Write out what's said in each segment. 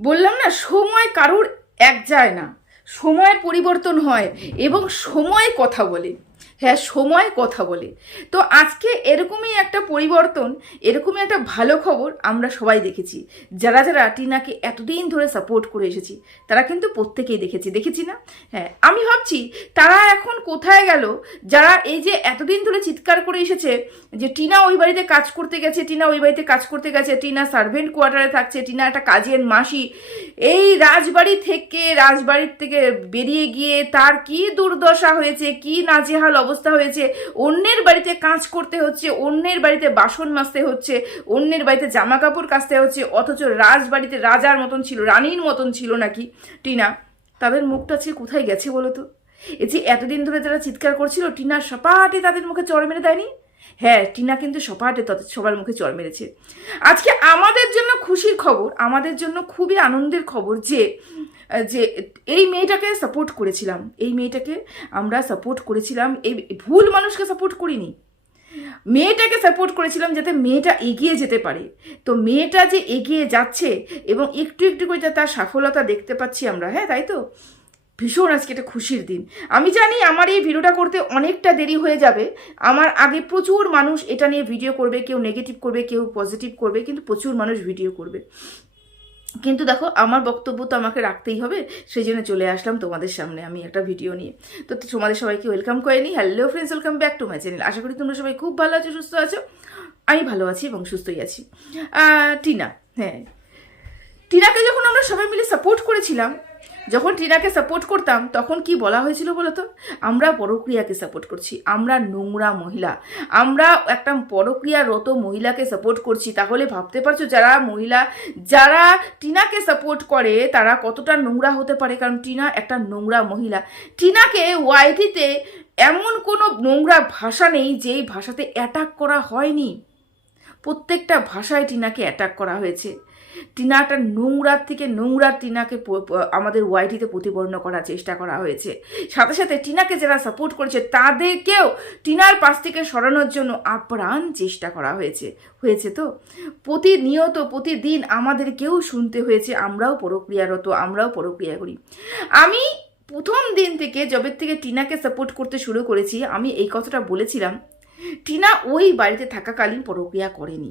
বললাম না সময় কারুর এক যায় না। সময়ের পরিবর্তন হয় এবং সময় কথা বলে। হ্যাঁ সময় কথা বলে। তো আজকে এরকমই একটা পরিবর্তন, এরকমই একটা ভালো খবর আমরা সবাই দেখেছি। যারা যারা টিনাকে এতদিন ধরে সাপোর্ট করে এসেছি, তারা কিন্তু প্রত্যেকেই দেখেছি। দেখেছি না? হ্যাঁ আমি ভাবছি তারা এখন কোথায় গেল? যারা এই যে এতদিন ধরে চিৎকার করে এসেছে যে টিনা ওই বাড়িতে কাজ করতে গেছে, টিনা ওই বাড়িতে কাজ করতে গেছে, টিনা সার্ভেন্ট কোয়ার্টারে থাকছে, টিনা একটা কাজের মাসি, এই রাজবাড়ি থেকে, রাজবাড়ির থেকে বেরিয়ে গিয়ে তার কি দুর্দশা হয়েছে, কি নাজেহাল অবস্থা হয়েছে। অন্যের বাড়িতে কাজ করতে হচ্ছে, অন্যের বাড়িতে বাসন মাজতে হচ্ছে, অন্যের বাড়িতে জামা কাপড় কাচতে হচ্ছে, অথচ রাজবাড়িতে রাজার মতন ছিল, রানীর মতন ছিল নাকি টিনা। তাদের মুখটা আজকে কোথায় গেছে বলো তো? এই যে এতদিন ধরে যারা চিৎকার করছিল, টিনা সপাটে তাদের মুখে চড় মেরে দেয়নি? হ্যাঁ টিনা কিন্তু সপাটে তাদের সবার মুখে চড় মেরেছে। আজকে আমাদের জন্য খুশির খবর, আমাদের জন্য খুবই আনন্দের খবর যে যে এই মেয়েটাকে সাপোর্ট করেছিলাম। এই মেয়েটাকে আমরা সাপোর্ট করেছিলাম। এই ভুল মানুষকে সাপোর্ট করিনি। মেয়েটাকে সাপোর্ট করেছিলাম যাতে মেয়েটা এগিয়ে যেতে পারে। তো মেয়েটা যে এগিয়ে যাচ্ছে এবং একটু একটু করে তার সফলতা দেখতে পাচ্ছি আমরা হ্যাঁ তাই তো? ভীষণ আজকে এটা খুশির দিন। আমি জানি আমার এই ভিডিওটা করতে অনেকটা দেরি হয়ে যাবে। আমার আগে প্রচুর মানুষ এটা নিয়ে ভিডিও করবে, কেউ নেগেটিভ করবে, কেউ পজিটিভ করবে, কিন্তু প্রচুর মানুষ ভিডিও করবে। কিন্তু দেখো, আমার বক্তব্য তো আমাকে রাখতেই হবে সেই জন্য চলে আসলাম তোমাদের সামনে আমি একটা ভিডিও নিয়ে। তো তোমাদের সবাইকে ওয়েলকাম করে নিই। Hello friends welcome back to my channel আশা করি তোমরা সবাই খুব ভালো আছো, সুস্থ আছো। আমি ভালো আছি এবং সুস্থই আছি। টিনা হ্যাঁ। টিনাকে যখন আমরা সবাই মিলে সাপোর্ট করেছিলাম যখন টিনাকে সাপোর্ট করতাম, তখন কি বলা হয়েছিল বলো তো আমরা পরক্রিয়াকে সাপোর্ট করছি, আমরা নোংরা মহিলা, আমরা একটা পরক্রিয়ারত মহিলাকে সাপোর্ট করছি। তাহলে ভাবতে পারছ যারা মহিলা, যারা টিনাকে সাপোর্ট করে, তারা কতটা নোংরা হতে পারে? কারণ টিনা একটা নোংরা মহিলা। টিনাকে ওয়াইটিতে এমন কোনো নোংরা ভাষা নেই যেই ভাষাতে অ্যাটাক করা হয়নি। প্রত্যেকটা ভাষায় টিনাকে অ্যাটাক করা হয়েছে। টিনাটা নোংরার থেকে নোংরা টিনাকে আমাদের ওয়াইটিতে প্রতিপন্ন করার চেষ্টা করা হয়েছে। সাথে সাথে টিনাকে যারা সাপোর্ট করেছে, তাদেরকেও টিনার পাশ থেকে সরানোর জন্য আপ্রাণ চেষ্টা করা হয়েছে। হয়েছে তো? প্রতিনিয়ত, প্রতিদিন আমাদেরকেও শুনতে হয়েছে, আমরাও প্রক্রিয়ারত, আমরাও প্রক্রিয়া করি। আমি প্রথম দিন থেকে জবের থেকে টিনাকে সাপোর্ট করতে শুরু করেছি, আমি এই কথাটা বলেছিলাম, টিনা ওই বাড়িতে থাকাকালীন প্রক্রিয়া করেনি।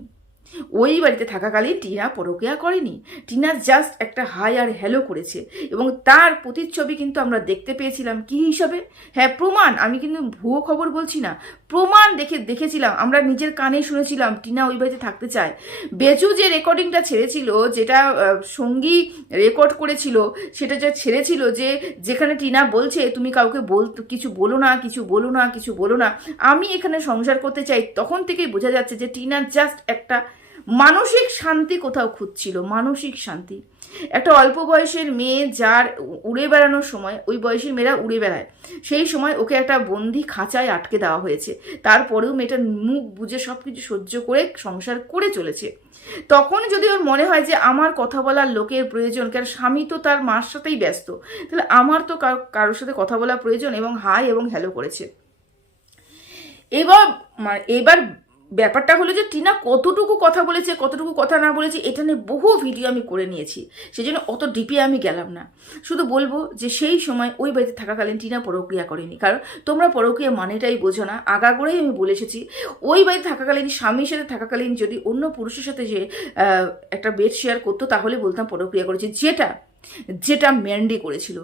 ওই বাড়িতে থাকাকালীন টিনা পরকিয়া করেনি। টিনা জাস্ট একটা হাই আর হ্যালো করেছে এবং তার প্রতিচ্ছবি কিন্তু আমরা দেখতে পেয়েছিলাম কি হিসাবে? হ্যাঁ প্রমাণ। আমি কিন্তু ভুয়ো খবর বলছি না। প্রমাণ দেখে, দেখেছিলাম। আমরা নিজের কানে শুনেছিলাম টিনা ওই বাড়িতে থাকতে চায়। বেজু যে রেকর্ডিংটা ছেড়েছিল, যেটা সঙ্গী রেকর্ড করেছিল, সেটা যে ছেড়েছিল যে যেখানে টিনা বলছে, তুমি কাউকে বল, কিছু বলো না, কিছু বলো না, কিছু বলো না। আমি এখানে সংসার করতে চাই, তখন থেকেই বোঝা যাচ্ছে যে টিনা জাস্ট একটা মানসিক শান্তি কোথাও খুঁজছিল, মানসিক শান্তি। একটা অল্প বয়সের মেয়ে যার উড়ে বেড়ানোর সময়, ওই বয়সের মেয়েরা উড়ে বেড়ায়। সেই সময় ওকে একটা বন্দি খাঁচায় আটকে দেওয়া হয়েছে। তারপরেও মেয়েটা মুখ বুঝে সব কিছু সহ্য করে সংসার করে চলেছে। তখন যদি ওর মনে হয় যে আমার কথা বলার লোকের প্রয়োজন, কারণ স্বামী তো তার মার সাথেই ব্যস্ত, তাহলে আমার তো কারো- কারোর সাথে কথা বলা প্রয়োজন এবং হাই এবং হ্যালো করেছে। এবার এবার ব্যাপারটা হলো যে টিনা কতটুকু কথা বলেছে, কতটুকু কথা না বলেছে, এটা নিয়ে বহু ভিডিও আমি করে নিয়েছি। সেই জন্য অত ডিপে আমি গেলাম না। শুধু বলব যে সেই সময় ওই বাড়িতে থাকাকালীন টিনা পরক্রিয়া করেনি। কারণ তোমরা পরক্রিয়া মানেটাই বোঝো না। আগাগোড়াই আমি বলে এসেছি, ওই বাড়িতে থাকাকালীন, স্বামীর সাথে থাকাকালীন যদি অন্য পুরুষের সাথে যে একটা বেড শেয়ার করতো, তাহলে বলতাম পরক্রিয়া করেছে। যেটা যেটা ম্যান্ডি করেছিল।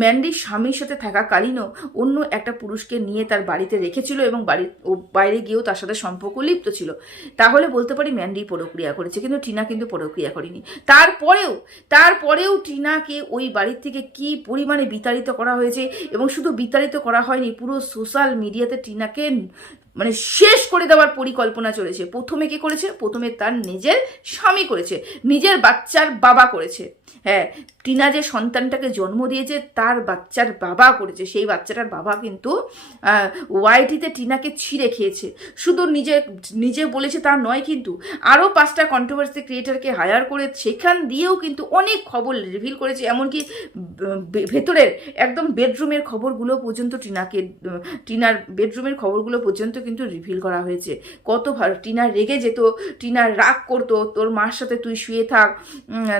ম্যান্ডি স্বামীর সাথে থাকাকালীনও অন্য একটা পুরুষকে নিয়ে তার বাড়িতে রেখেছিল এবং বাড়ি ও বাইরে গিয়েও তার সাথে সম্পর্ক লিপ্ত ছিল। তাহলে বলতে পারি ম্যান্ডি প্রক্রিয়া করেছে, কিন্তু টিনা কিন্তু প্রক্রিয়া করেনি। তারপরেও তারপরেও টিনাকে ওই বাড়ির থেকে কি পরিমাণে বিতাড়িত করা হয়েছে এবং শুধু বিতাড়িত করা হয়নি, পুরো সোশ্যাল মিডিয়াতে টিনাকে মানে শেষ করে দেওয়ার পরিকল্পনা চলেছে। প্রথমে কি করেছে? প্রথমে তার নিজের স্বামী করেছে। নিজের বাচ্চার বাবা করেছে। হ্যাঁ টিনা যে সন্তানটাকে জন্ম দিয়েছে, তার বাচ্চার বাবা করেছে। সেই বাচ্চাটার বাবা কিন্তু ওয়াইটিতে টিনাকে ছিঁড়ে খেয়েছে। শুধু নিজে নিজে বলেছে তা নয় কিন্তু, আরও পাঁচটা কন্ট্রোভার্সি ক্রিয়েটারকে হায়ার করে সেখান দিয়েও কিন্তু অনেক খবর রিভিল করেছে। এমনকি ভেতরের একদম বেডরুমের খবরগুলো পর্যন্ত টিনাকে, টিনার বেডরুমের খবরগুলো পর্যন্ত কিন্তু রিভিল করা হয়েছে। কত ভালো টিনা রেগে যেত, টিনা রাগ করতো, তোর মার সাথে তুই শুয়ে থাক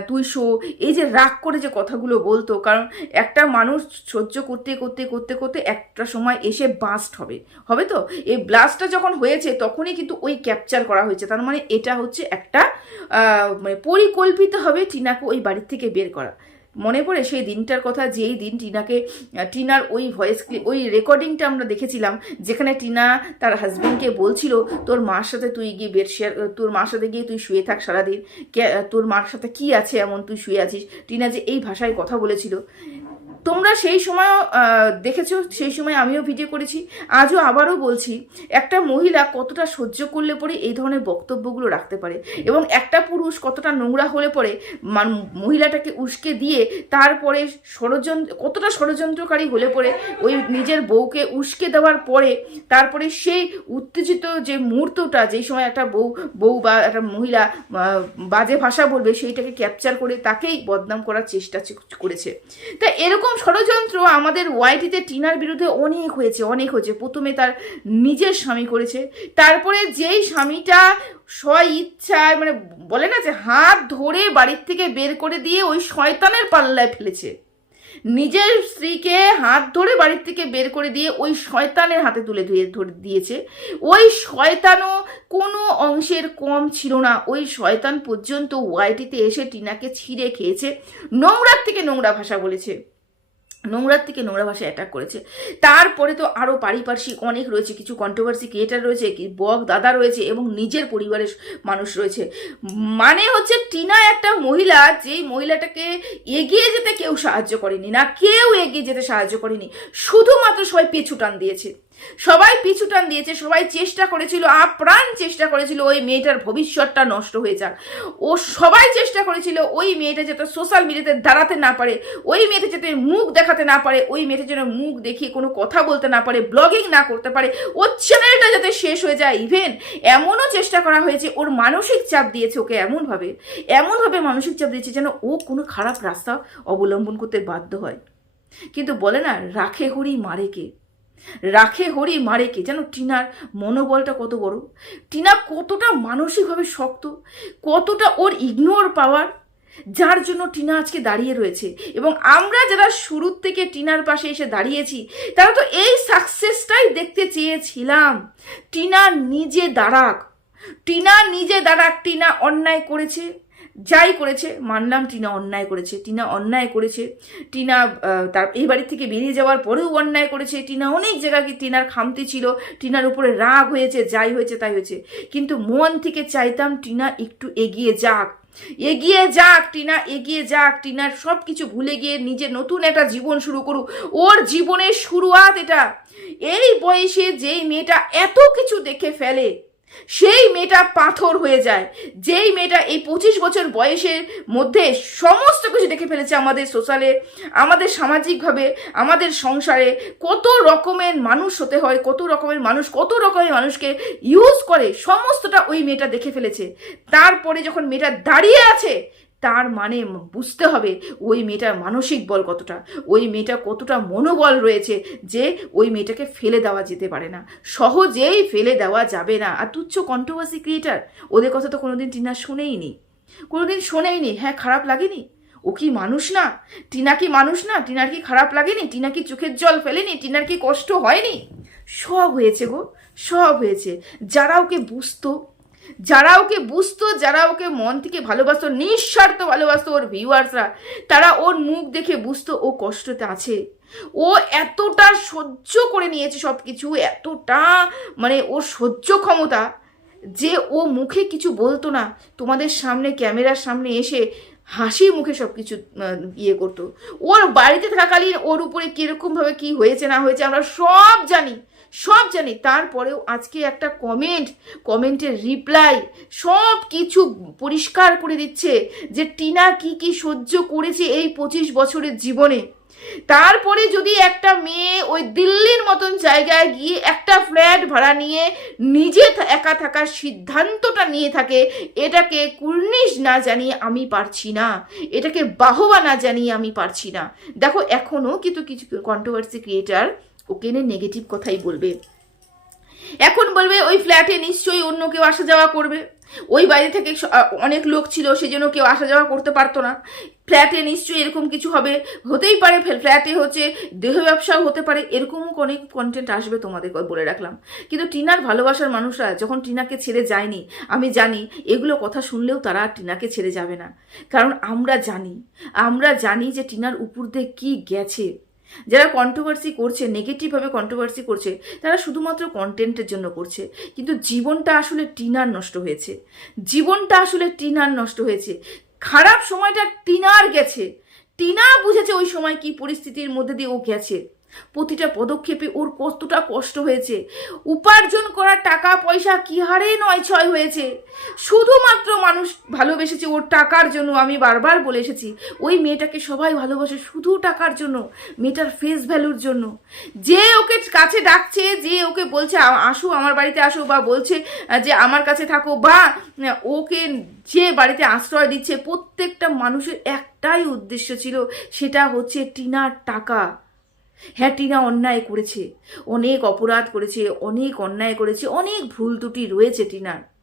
তুই শো। এই যে রাগ করে যে কথাগুলো বলতো, কারণ একটা মানুষ সহ্য করতে করতে করতে করতে একটা সময় এসে বাস্ট হবে। হবে তো? এই ব্লাস্টটা যখন হয়েছে, তখনই কিন্তু ওই ক্যাপচার করা হয়েছে। তার মানে এটা হচ্ছে একটা মানে পরিকল্পিতভাবে টিনাকে ওই বাড়ির থেকে বের করা। মনে পড়ে সেই দিনটার কথা, যেই দিন টিনাকে টিনার ওই ভয়েস ক্লিপ ওই রেকর্ডিংটা আমরা দেখেছিলাম, যেখানে টিনা তার হাজব্যান্ডকে বলছিল, তোর মার সাথে তুই গিয়ে বেড শেয়ার তোর মার সাথে গিয়ে তুই শুয়ে থাক সারাদিন। তোর মার সাথে কি আছে এমন তুই শুয়ে আছিস? টিনা যে এই ভাষায় কথা বলেছিল। তোমরা সেই সময় দেখেছ, সেই সময় আমিও ভিডিও করেছি। আজও আবারও বলছি, একটা মহিলা কতটা সহ্য করলে পরে এই ধরনের বক্তব্যগুলো রাখতে পারে এবং একটা পুরুষ কতটা নোংরা হলে পরে মহিলাটাকে উস্কে দিয়ে তারপরে ষড়যন্ত্র, কতটা ষড়যন্ত্রকারী হলে পরে ওই নিজের বউকে উস্কে দেওয়ার পরে তারপরে সেই উত্তেজিত যে মুহূর্তটা, যেই সময় একটা বউ বউ বা একটা মহিলা বাজে ভাষা বলবে, সেইটাকে ক্যাপচার করে তাকেই বদনাম করার চেষ্টা করেছে। তা এরকম ষড়যন্ত্র আমাদের ওয়াইটিতে টিনার বিরুদ্ধে অনেক হয়েছে অনেক হয়েছে। প্রথমে তার নিজের স্বামী করেছে, তারপরে যেই স্বামীটা স্ব ইচ্ছায় মানে বলে না যে হাত ধরে বাড়ির থেকে বের করে দিয়ে ওই শয়তানের পাল্লায় ফেলেছে। নিজের স্ত্রীকে হাত ধরে বাড়ির থেকে বের করে দিয়ে ওই শয়তানের হাতে তুলে ধুয়ে, ধরে দিয়েছে। ওই শয়তানও কোনো অংশের কম ছিল না। ওই শয়তান পর্যন্ত ওয়াইটিতে এসে টিনাকে ছিঁড়ে খেয়েছে, নোংরার থেকে নোংরা ভাষা বলেছে। নোংরার থেকে নোংরা ভাষায় অ্যাটাক করেছে। তারপরে তো আরও পারিপার্শ্বিক অনেক রয়েছে, কিছু কন্ট্রোভার্সি ক্রিয়েটার রয়েছে, কি বক দাদা রয়েছে এবং নিজের পরিবারের মানুষ রয়েছে। মানে হচ্ছে টিনা একটা মহিলা যেই মহিলাটাকে এগিয়ে যেতে কেউ সাহায্য করেনি না, কেউ এগিয়ে যেতে সাহায্য করেনি। শুধুমাত্র সবাই পেছুটান দিয়েছে। সবাই পিছু টান দিয়েছে, সবাই চেষ্টা করেছিল, আপ্রাণ চেষ্টা করেছিল ওই মেয়েটার ভবিষ্যৎটা নষ্ট হয়ে যাক। ও সবাই চেষ্টা করেছিল ওই মেয়েটা যাতে সোশ্যাল মিডিয়াতে দাঁড়াতে না পারে, ওই মেয়েটা যাতে মুখ দেখাতে না পারে, ওই মেয়েটা যেন মুখ দেখিয়ে কোনো কথা বলতে না পারে ব্লগিং না করতে পারে, ওর চ্যানেলটা যাতে শেষ হয়ে যায়। ইভেন এমনও চেষ্টা করা হয়েছে, ওর মানসিক চাপ দিয়েছে ওকে এমনভাবে এমনভাবে মানসিক চাপ দিয়েছে যেন ও কোনো খারাপ রাস্তা অবলম্বন করতে বাধ্য হয়। কিন্তু বলে না রাখে হরি মারে কে? রাখে হরি মারে কে? যেন টিনার মনোবলটা কত বড়? টিনা কতটা মানসিকভাবে শক্ত, কতটা ওর ইগনোর পাওয়ার যার জন্য টিনা আজকে দাঁড়িয়ে রয়েছে। এবং আমরা যারা শুরুর থেকে টিনার পাশে এসে দাঁড়িয়েছি, তারা তো এই সাকসেসটাই দেখতে চেয়েছিলাম। টিনা নিজে দাঁড়াক। টিনা নিজে দাঁড়াক, টিনা অন্যায় করেছে। যাই করেছে, মানলাম টিনা অন্যায় করেছে, টিনা অন্যায় করেছে, টিনা তার এই বাড়ি থেকে বেরিয়ে যাওয়ার পরেও অন্যায় করেছে, টিনা অনেক জায়গায় টিনার খামতি ছিল, টিনার উপরে রাগ হয়েছে, যাই হয়েছে তাই হয়েছে। কিন্তু মন থেকে চাইতাম টিনা একটু এগিয়ে যাক। এগিয়ে যাক, টিনা, এগিয়ে যাক টিনার সব কিছু ভুলে গিয়ে নিজে নতুন একটা জীবন শুরু করুক। ওর জীবনের শুরুয়াত এটা। এই বয়সে যেই মেয়েটা এত কিছু দেখে ফেলে সেই মেয়েটা পাথর হয়ে যায়। যেই মেয়েটা এই পঁচিশ বছর বয়সের মধ্যে সমস্ত কিছু দেখে ফেলেছে আমাদের সোশ্যালে আমাদের সামাজিকভাবে, আমাদের সংসারে। কত রকমের মানুষ হতে হয়, কত রকমের মানুষ, কত রকমের মানুষকে ইউজ করে, সমস্তটা ওই মেয়েটা দেখে ফেলেছে। তারপরে যখন মেয়েটা দাঁড়িয়ে আছে তার মানে বুঝতে হবে ওই মেয়েটার মানসিক বল কতটা, ওই মেয়েটা কতটা মনোবল রয়েছে যে ওই মেয়েটাকে ফেলে দেওয়া যেতে পারে না। সহজেই ফেলে দেওয়া যাবে না। আর তুচ্ছ কন্ট্রোভার্সি ক্রিয়েটার ওদের কথা তো কোনোদিন টিনা শুনেইনি। কোনোদিন শোনেইনি। হ্যাঁ খারাপ লাগেনি? ও কি মানুষ না? টিনা কি মানুষ না? টিনার কি খারাপ লাগেনি? টিনা কি চোখের জল ফেলেনি? টিনার কি কষ্ট হয়নি? সব হয়েছে গো, সব হয়েছে। যারা ওকে বুঝতো যারা ওকে বুঝতো, যারা ওকে মন থেকে ভালোবাসতো, নিঃস্বার্থ ভালোবাসতো ওর ভিউয়ার্সরা, তারা ওর মুখ দেখে বুঝতো ও কষ্টতে আছে। ও এতটা সহ্য করে নিয়েছে সব কিছু এতটা মানে ওর সহ্য ক্ষমতা যে ও মুখে কিছু বলতো না। তোমাদের সামনে, ক্যামেরার সামনে এসে হাসি মুখে সব কিছু ইয়ে করতো। ওর বাড়িতে থাকাকালীন ওর উপরে কীরকমভাবে কি হয়েছে না হয়েছে আমরা সব জানি। সব জানি। তারপরেও আজকে একটা কমেন্ট কমেন্টের রিপ্লাই সব কিছু পরিষ্কার করে দিচ্ছে যে টিনা কি কি সহ্য করেছে এই পঁচিশ বছরের জীবনে। তারপরে যদি একটা মেয়ে ওই দিল্লির মতন জায়গায় গিয়ে একটা ফ্ল্যাট ভাড়া নিয়ে নিজে একা থাকার সিদ্ধান্তটা নিয়ে থাকে, এটাকে কুর্নিশ না জানিয়ে আমি পারছি না। এটাকে বাহবা না জানিয়ে আমি পারছি না। দেখো এখনও কিন্তু কিছু কন্ট্রোভার্সি ক্রিয়েটার ওকে নিয়ে নেগেটিভ কথাই বলবে। এখন বলবে, ওই ফ্ল্যাটে নিশ্চয়ই অন্য কেউ আসা যাওয়া করবে। ওই বাইরে থেকে অনেক লোক ছিল সেই জন্য কেউ আসা যাওয়া করতে পারতো না। ফ্ল্যাটে নিশ্চয়ই এরকম কিছু হবে, হতেই পারে। ফ্ল্যা- ফ্ল্যাটে হচ্ছে দেহ ব্যবসাও হতে পারে। এরকম অনেক কন্টেন্ট আসবে তোমাদের বলে রাখলাম। কিন্তু টিনার ভালোবাসার মানুষরা, যখন টিনাকে ছেড়ে যায়নি, আমি জানি এগুলো কথা শুনলেও তারা আর টিনাকে ছেড়ে যাবে না। কারণ আমরা জানি আমরা জানি যে টিনার উপর দিয়ে কী গেছে। যারা কন্ট্রোভার্সি করছে নেগেটিভভাবে কন্ট্রোভার্সি করছে, তারা শুধুমাত্র কন্টেন্টের জন্য করছে। কিন্তু জীবনটা আসলে টিনার নষ্ট হয়েছে। জীবনটা আসলে টিনার নষ্ট হয়েছে। খারাপ সময়টা টিনার গেছে। টিনা বুঝেছে ওই সময় কি পরিস্থিতির মধ্যে দিয়ে ও গেছে। প্রতিটা পদক্ষেপে ওর কতটা কষ্ট হয়েছে। উপার্জন করা টাকা, পয়সা কি হারে নয় ছয় হয়েছে। শুধুমাত্র মানুষ ভালোবেসেছে ওর টাকার জন্য, আমি বারবার বলে এসেছি, ওই মেয়েটাকে সবাই ভালোবাসে শুধু টাকার জন্য, মেয়েটার ফেস ভ্যালুর জন্য। যে ওকে কাছে ডাকছে, যে ওকে বলছে, "আ- আসো আমার বাড়িতে আসো বা বলছে যে আমার কাছে থাকো, বা ওকে যে বাড়িতে আশ্রয় দিচ্ছে, প্রত্যেকটা মানুষের একটাই উদ্দেশ্য ছিল, সেটা হচ্ছে টিনার টাকা। হ্যাঁ টিনা অন্যায় করেছে, অনেক অপরাধ করেছে, অনেক অন্যায় করেছে, অনেক ভুল ত্রুটি রয়েছে টিনার।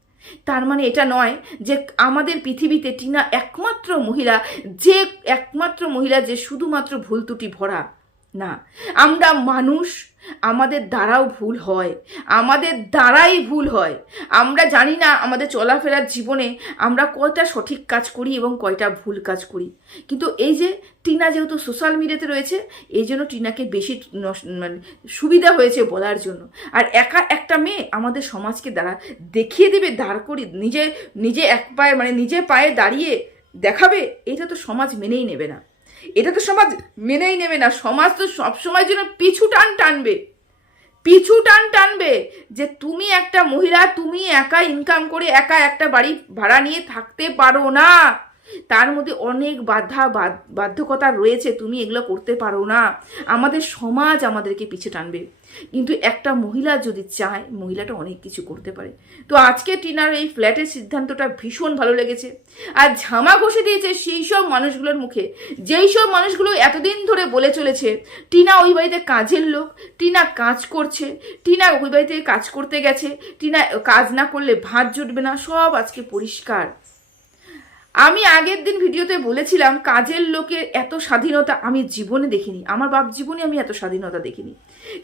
তার মানে এটা নয় যে আমাদের পৃথিবীতে টিনা একমাত্র মহিলা, যে একমাত্র মহিলা যে শুধুমাত্র ভুল ত্রুটি ভরা। না, আমরা মানুষ, আমাদের দ্বারাও ভুল হয়, আমাদের দ্বারাই ভুল হয়। আমরা জানি না আমাদের চলাফেরার জীবনে আমরা কয়টা সঠিক কাজ করি এবং কয়টা ভুল কাজ করি। কিন্তু এই যে টিনা যেহেতু সোশ্যাল মিডিয়াতে রয়েছে, এই জন্য টিনাকে বেশি মানে সুবিধা হয়েছে বলার জন্য। আর একা একটা মেয়ে আমাদের সমাজকে দ্বারা দেখিয়ে দেবে, দাঁড় করি নিজে নিজে এক পায়ে মানে নিজে পায়ে দাঁড়িয়ে দেখাবে, এটা তো সমাজ মেনেই নেবে না। এটা তো সমাজ মেনেই নেবে না। সমাজ তো সবসময় জন্য পিছু টান টানবে। পিছু টান টানবে যে তুমি একটা মহিলা, তুমি একা ইনকাম করে একা একটা বাড়ি ভাড়া নিয়ে থাকতে পারো না। তার মধ্যে অনেক বাধা বাধ্যকতা রয়েছে, তুমি এগুলো করতে পারো না। আমাদের সমাজ আমাদেরকে পিছু টানবে। কিন্তু একটা মহিলা যদি চায়, মহিলাটা অনেক কিছু করতে পারে। তো আজকে টিনার এই ফ্ল্যাটের সিদ্ধান্তটা ভীষণ ভালো লেগেছে। আর ঝামা ঘষে দিয়েছে সেই সব মানুষগুলোর মুখে। যেই সব মানুষগুলো এতদিন ধরে বলে চলেছে, টিনা ওই বাড়িতে কাজের লোক, টিনা কাজ করছে, টিনা ওই বাড়িতে কাজ করতে গেছে, টিনা কাজ না করলে ভাত জুটবে না, সব আজকে পরিষ্কার। আমি আগের দিন ভিডিওতে বলেছিলাম, কাজের লোকের এত স্বাধীনতা আমি জীবনে দেখিনি। আমার বাপ জীবনে আমি এত স্বাধীনতা দেখিনি।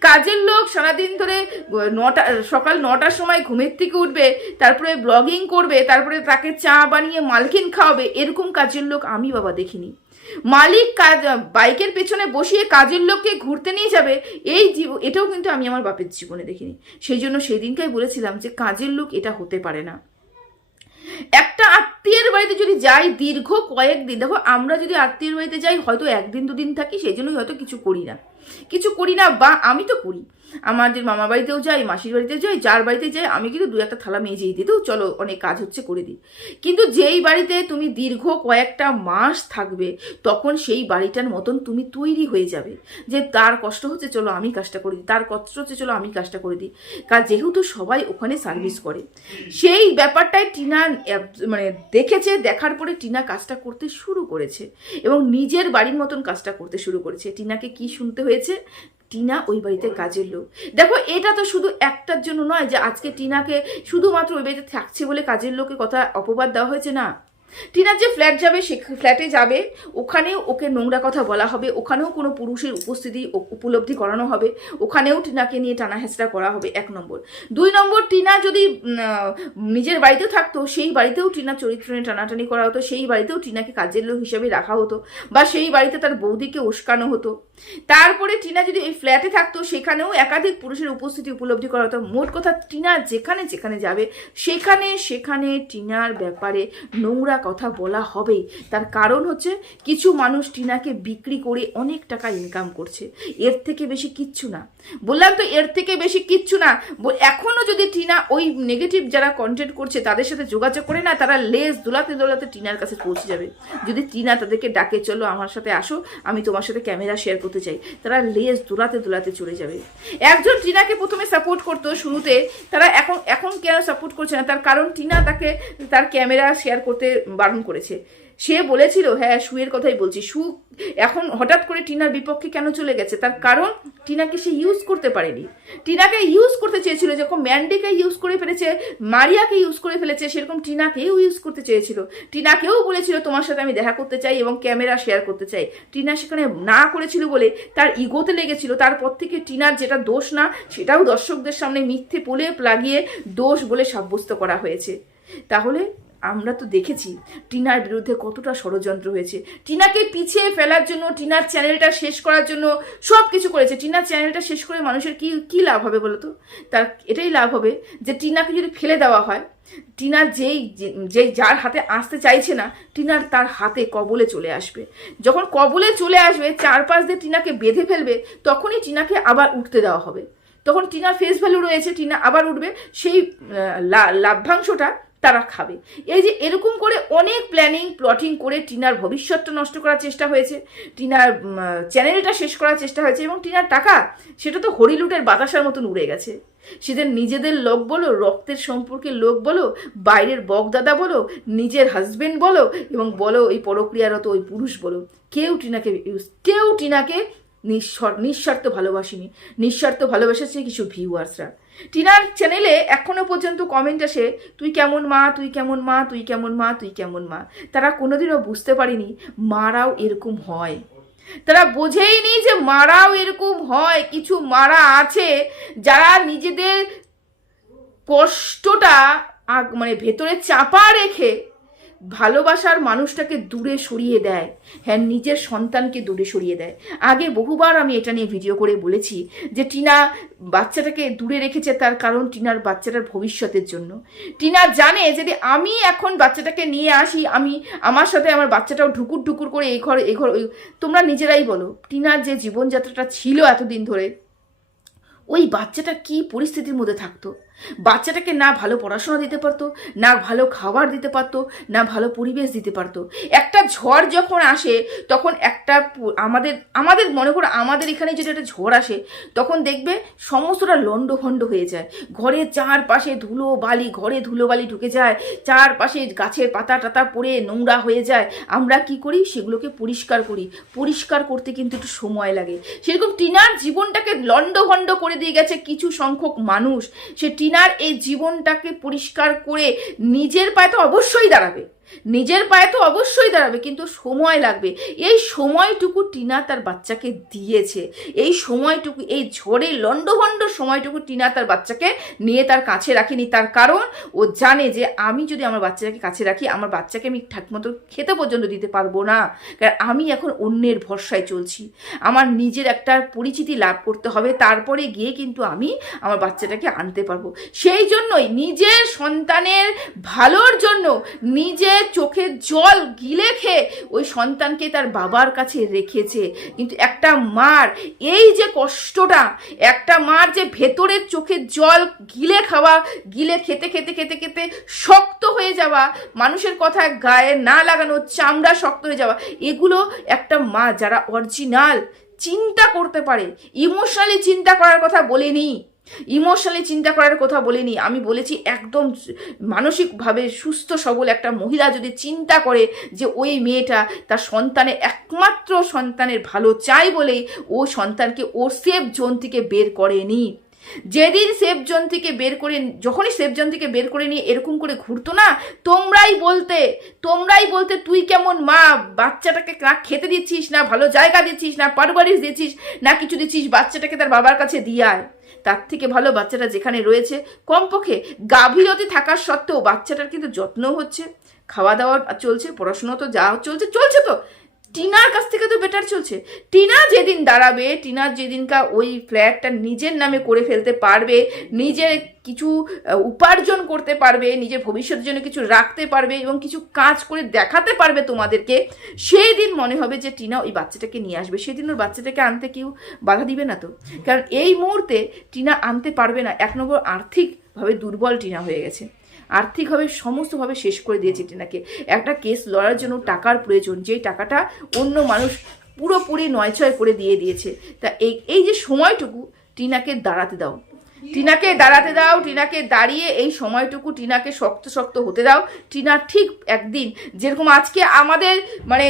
কাজের লোক সারাদিন ধরে নটা, সকাল নটার সময় ঘুমের থেকে উঠবে, তারপরে ব্লগিং করবে, তারপরে তাকে চা বানিয়ে মালকিন খাওয়াবে, এরকম কাজের লোক আমি বাবা দেখিনি। মালিক কাজ, বাইকের পেছনে বসিয়ে কাজের লোককে ঘুরতে নিয়ে যাবে, এই জীব, এটাও কিন্তু আমি আমার বাপের জীবনে দেখিনি। সেই জন্য সেদিনটাই বলেছিলাম যে কাজের লোক এটা হতে পারে না। একটা আত্মীয়ের বাড়িতে যদি যাই দীর্ঘ কয়েকদিন দেখো আমরা যদি আত্মীয়ের বাড়িতে যাই, হয়তো একদিন দুদিন থাকি, সেই জন্যই হয়তো কিছু করি না। কিছু করি না বা আমি তো করি। আমাদের মামা বাড়িতেও যাই, মাসির বাড়িতেও যাই, যার বাড়িতে যাই, আমি কিন্তু দু একটা থালা মেজেই দিই। তো চলো অনেক কাজ হচ্ছে করে দিই। কিন্তু যেই বাড়িতে তুমি দীর্ঘ কয়েকটা মাস থাকবে, তখন সেই বাড়িটার মতন তুমি তৈরি হয়ে যাবে। যে তার কষ্ট হচ্ছে, চলো আমি কাজটা করে দিই। তার কষ্ট হচ্ছে, চলো আমি কাজটা করে দিই। কাজ যেহেতু সবাই ওখানে সার্ভিস করে। সেই ব্যাপারটাই টিনা মানে দেখেছে, দেখার পরে টিনা কাজটা করতে শুরু করেছে। এবং নিজের বাড়ির মতন কাজটা করতে শুরু করেছে। টিনাকে কি শুনতে হয়েছে? টিনা ওই বাড়িতে কাজের লোক। দেখো, এটা তো শুধু একটার জন্য নয় যে আজকে টিনাকে শুধুমাত্র ওই বাড়িতে থাকছে বলে কাজের লোকের কথা অপবাদ দেওয়া হয়েছে না। টিনার যে ফ্ল্যাট যাবে, সে ফ্ল্যাটে যাবে, ওখানেও ওকে নোংরা কথা বলা হবে, ওখানেও কোনো পুরুষের উপস্থিতি উপলব্ধি করানো হবে, ওখানেও টিনাকে নিয়ে টানা হেঁচড়া করা হবে, এক নম্বর। দুই নম্বর, টিনা যদি নিজের বাড়িতে থাকতো, সেই বাড়িতেও টিনা চরিত্র নিয়ে টানাটানি করা হতো, সেই বাড়িতেও টিনাকে কাজের লোক হিসেবে রাখা হতো, বা সেই বাড়িতে তার বৌদিকে উস্কানো হতো। তারপরে টিনা যদি এই ফ্ল্যাটে থাকতো, সেখানেও একাধিক পুরুষের উপস্থিতি উপলব্ধি করা হতো। মোট কথা, টিনা যেখানে যেখানে যাবে, সেখানে সেখানে টিনার ব্যাপারে নোংরা কথা বলা হবেই। তার কারণ হচ্ছে, কিছু মানুষ টিনাকে বিক্রি করে অনেক টাকা ইনকাম করছে। এর থেকে বেশি কিচ্ছু না। বললাম তো এর থেকে বেশি কিচ্ছু না। ব- এখনও যদি টিনা ওই নেগেটিভ যারা কন্টেন্ট করছে, তাদের সাথে যোগাযোগ করে না, তারা লেজ দোলাতে দোলাতে টিনার কাছে পৌঁছে যাবে। যদি টিনা তাদেরকে ডাকে, চলো আমার সাথে আসো, আমি তোমার সাথে ক্যামেরা শেয়ার করতে চাই। তারা লেজ দোলাতে দোলাতে চলে যাবে। একজন টিনাকে প্রথমে সাপোর্ট করতো শুরুতে। তারা এখন এখন কেন সাপোর্ট করছে না? তার কারণ টিনা তাকে, তার ক্যামেরা শেয়ার করতে বারণ করেছে। সে বলেছিল হ্যাঁ সুয়ের কথাই বলছি। সু এখন হঠাৎ করে টিনার বিপক্ষে কেন চলে গেছে? তার কারণ টিনাকে সে ইউজ করতে পারেনি। টিনাকে ইউজ করতে চেয়েছিল, যখন ম্যান্ডিকে ইউজ করে ফেলেছে, মারিয়াকে ইউজ করে ফেলেছে, সেরকম টিনাকেও ইউজ করতে চেয়েছিল। টিনাকেও বলেছিল, তোমার সাথে আমি দেখা করতে চাই এবং ক্যামেরা শেয়ার করতে চাই। টিনা সেখানে না করেছিল বলে তার ইগোতে লেগেছিল। তারপর থেকে টিনার যেটা দোষ না, সেটাও দর্শকদের সামনে মিথ্যে পোলে লাগিয়ে দোষ বলে সাব্যস্ত করা হয়েছে। তাহলে আমরা তো দেখেছি টিনার বিরুদ্ধে কতটা ষড়যন্ত্র হয়েছে। টিনাকে পিছিয়ে ফেলার জন্য, টিনার চ্যানেলটা শেষ করার জন্য সব কিছু করেছে। টিনার চ্যানেলটা শেষ করে মানুষের কি কি লাভ হবে বলো তো তার এটাই লাভ হবে যে টিনাকে যদি ফেলে দেওয়া হয় টিনার যেই যে- যেই যার হাতে আসতে চাইছে না টিনার তার হাতে কবলে চলে আসবে। যখন কবলে চলে আসবে, চারপাশ দিয়ে টিনাকে বেঁধে ফেলবে, তখনই টিনাকে আবার উঠতে দেওয়া হবে। তখন টিনার ফেস ভ্যালু রয়েছে, টিনা আবার উঠবে। সেই লাভ্যাংশটা তারা খাবে। এই যে এরকম করে অনেক প্ল্যানিং প্লটিং করে টিনার ভবিষ্যৎটা নষ্ট করার চেষ্টা হয়েছে, টিনার চ্যানেলটা শেষ করার চেষ্টা হয়েছে এবং টিনার টাকা, সেটা তো হরিলুটের বাতাসার মতন উড়ে গেছে। সেদের নিজেদের লোক বলো, রক্তের সম্পর্কের লোক বলো, বাইরের বকদাদা বলো, নিজের হাজবেন্ড বলো এবং বলো, এই পরক্রিয়ারত ওই পুরুষ বলো, কেউ টিনাকে ইউজ কেউ টিনাকে নিঃস্বার নিঃস্বার্থ ভালোবাসিনি। নিঃস্বার্থ ভালোবেসেছে কিছু ভিউয়ার্সরা টিনার চ্যানেলে এখনও পর্যন্ত কমেন্ট আসে, তুই কেমন মা, তুই কেমন মা, তুই কেমন মা, তুই কেমন মা? তারা কোনোদিনও বুঝতে পারিনি, মারাও এরকম হয়। তারা বোঝেইনি যে মারাও এরকম হয়, কিছু মারা আছে যারা নিজেদের কষ্টটা মানে ভেতরে চাপা রেখে ভালোবাসার মানুষটাকে দূরে সরিয়ে দেয়। হ্যাঁ নিজের সন্তানকে দূরে সরিয়ে দেয়। আগে বহুবার আমি এটা নিয়ে ভিডিও করে বলেছি যে টিনা বাচ্চাটাকে দূরে রেখেছে তার কারণ টিনার বাচ্চাটার ভবিষ্যতের জন্য। টিনা জানে যদি আমি এখন বাচ্চাটাকে নিয়ে আসি, আমি আমার সাথে আমার বাচ্চাটাও ঢুকুর ঢুকুর করে এই ঘর এই ঘর, ওই- তোমরা নিজেরাই বলো, টিনার যে জীবনযাত্রাটা ছিল এতদিন ধরে, ওই বাচ্চাটা কি পরিস্থিতির মধ্যে থাকতো? বাচ্চাটাকে না ভালো পড়াশোনা দিতে পারতো, না ভালো খাবার দিতে পারতো, না ভালো পরিবেশ দিতে পারতো। একটা ঝড় যখন আসে, তখন একটা আমাদের আমাদের মনে করো আমাদের এখানে যদি একটা ঝড় আসে, তখন দেখবে সমস্তটা লণ্ডভণ্ড হয়ে যায়। ঘরের চারপাশে ধুলো বালি, ঘরে ধুলো বালি ঢুকে যায়, চারপাশে গাছের পাতা টাতা পড়ে নোংরা হয়ে যায়। আমরা কি করি? সেগুলোকে পরিষ্কার করি। পরিষ্কার করতে কিন্তু একটু সময় লাগে। সেরকম টিনার জীবনটাকে লণ্ডভণ্ড করে দিয়ে গেছে কিছু সংখ্যক মানুষ। সে টিনার এই জীবনটাকে পরিষ্কার করে নিজের পায়ে তো অবশ্যই দাঁড়াবে। নিজের পায়ে তো অবশ্যই দাঁড়াবে, কিন্তু সময় লাগবে। এই সময়টুকু টিনা তার বাচ্চাকে দিয়েছে। এই সময়টুকু, এই ঝড়ে লণ্ডভণ্ড সময়টুকু টিনা তার বাচ্চাকে নিয়ে তার কাছে রাখিনি। তার কারণ, ও জানে যে আমি যদি আমার বাচ্চাকে কাছে রাখি, আমার বাচ্চাকে আমি ঠিকমতো খেতে পর্যন্ত দিতে পারব না। কারণ আমি এখন অন্যের ভরসায় চলছি। আমার নিজের একটা পরিচিতি লাভ করতে হবে, তারপরে গিয়ে কিন্তু আমি আমার বাচ্চাটাকে আনতে পারব। সেই জন্যই নিজের সন্তানের ভালোর জন্য নিজের চোখের জল গিলে খেয়ে ওই সন্তানকে তার বাবার কাছে রেখেছে। কিন্তু একটা মার, এই যে কষ্টটা, একটা মার যে ভেতরের চোখের জল গিলে খাওয়া, গিলে খেতে খেতে খেতে খেতে শক্ত হয়ে যাওয়া, মানুষের কথা গায়ে না লাগানো, চামড়া শক্ত হয়ে যাওয়া, এগুলো একটা মা যারা অরিজিনাল চিন্তা করতে পারে ইমোশনালি চিন্তা করার কথা বলিনি। ইমোশনালি চিন্তা করার কথা বলিনি। আমি বলেছি, একদম মানসিকভাবে সুস্থ, সবল একটা মহিলা যদি চিন্তা করে যে ওই মেয়েটা তার সন্তানের একমাত্র সন্তানের ভালো চাই বলেই ও সন্তানকে ওর সেফ জোন থেকে বের করেনি। যেদিন সেফ জোন থেকে বের করে যখনই সেফ জোন থেকে বের করে নিয়ে এরকম করে ঘুরতো না, তোমরাই বলতে তোমরাই বলতে তুই কেমন মা, বাচ্চাটাকে না খেতে দিচ্ছিস না, ভালো জায়গা দিচ্ছিস না পারবারিশ দিচ্ছিস না, কিছু দিচ্ছিস, বাচ্চাটাকে তার বাবার কাছে দিয়ে আয়। তার থেকে ভালো বাচ্চাটা যেখানে রয়েছে, কমপক্ষে গাভীরতি থাকার সত্ত্বেও বাচ্চাটার কিন্তু যত্ন হচ্ছে। খাওয়া দাওয়া চলছে পড়াশোনা তো যা চলছে চলছে তো। টিনার কাছ থেকে তো বেটার চলছে। টিনা যেদিন দাঁড়াবে, টিনা যেদিনকা ওই ফ্ল্যাটটা নিজের নামে করে ফেলতে পারবে, নিজের কিছু উপার্জন করতে পারবে, নিজের ভবিষ্যতের জন্য কিছু রাখতে পারবে এবং কিছু কাজ করে দেখাতে পারবে তোমাদেরকে সেই দিন মনে হবে যে টিনা ওই বাচ্চাটাকে নিয়ে আসবে। সেদিন ওর বাচ্চাটাকে আনতে কেউ বাধা দিবে না তো। কারণ এই মুহূর্তে টিনা আনতে পারবে না। এক নম্বর আর্থিকভাবে দুর্বল টিনা হয়ে গেছে। আর্থিকভাবে সমস্তভাবে শেষ করে দিয়েছে টিনাকে। একটা কেস লড়ার জন্য টাকার প্রয়োজন, যেই টাকাটা অন্য মানুষ পুরোপুরি নয়ছয় করে দিয়ে দিয়েছে। তা এই এই যে সময়টুকু টিনাকে দাঁড়াতে দাও। টিনাকে দাঁড়াতে দাও, টিনাকে দাঁড়িয়ে এই সময়টুকু টিনাকে শক্ত শক্ত হতে দাও। টিনা ঠিক একদিন যেরকম আজকে আমাদের মানে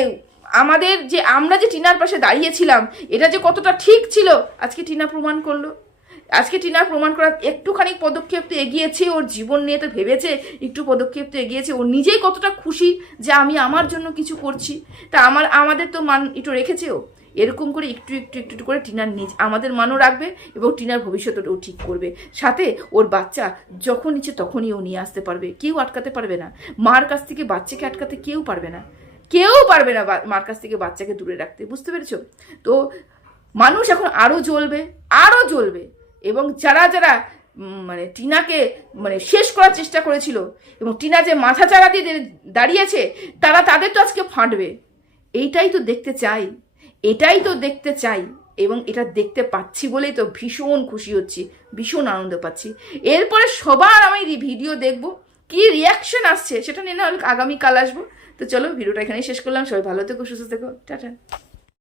আমাদের যে আমরা যে টিনার পাশে দাঁড়িয়েছিলাম, এটা যে কতটা ঠিক ছিল, আজকে টিনা প্রমাণ করল। আজকে টিনার প্রমাণ করার একটুখানি পদক্ষেপ তো এগিয়েছে, ওর জীবন নিয়ে তো ভেবেছে, একটু পদক্ষেপ তো এগিয়েছে। ও নিজেই কতটা খুশি যে আমি আমার জন্য কিছু করছি। তা আমার, আমাদের তো মান একটু রেখেছে ও। এরকম করে একটু একটু একটু করে টিনার নিজ, আমাদের মানও রাখবে এবং টিনার ভবিষ্যৎটাও ঠিক করবে। সাথে ওর বাচ্চা যখন ইচ্ছে তখনই ও নিয়ে আসতে পারবে। কেউ আটকাতে পারবে না। মার কাছ থেকে বাচ্চাকে আটকাতে কেউ পারবে না। কেউ পারবে না মার কাছ থেকে বাচ্চাকে দূরে রাখতে। বুঝতে পেরেছ? তো মানুষ এখন আরও জ্বলবে আরও জ্বলবে। এবং যারা যারা মানে টিনাকে মানে শেষ করার চেষ্টা করেছিল এবং টিনা যে মাথা চাড়া দিয়ে দাঁড়িয়েছে, তারা তাদের তো আজকে ফাঁটবে। এইটাই তো দেখতে চাই। এটাই তো দেখতে চাই। এবং এটা দেখতে পাচ্ছি বলেই তো ভীষণ খুশি হচ্ছি, ভীষণ আনন্দ পাচ্ছি। এরপরে সবার আমি ভিডিও দেখব, কি রিয়াকশন আসছে সেটা নিয়ে না আগামীকাল আসব। তো চলো, ভিডিওটা এখানেই শেষ করলাম। সবাই ভালো থেকো, সুস্থ থেকো। টাটা।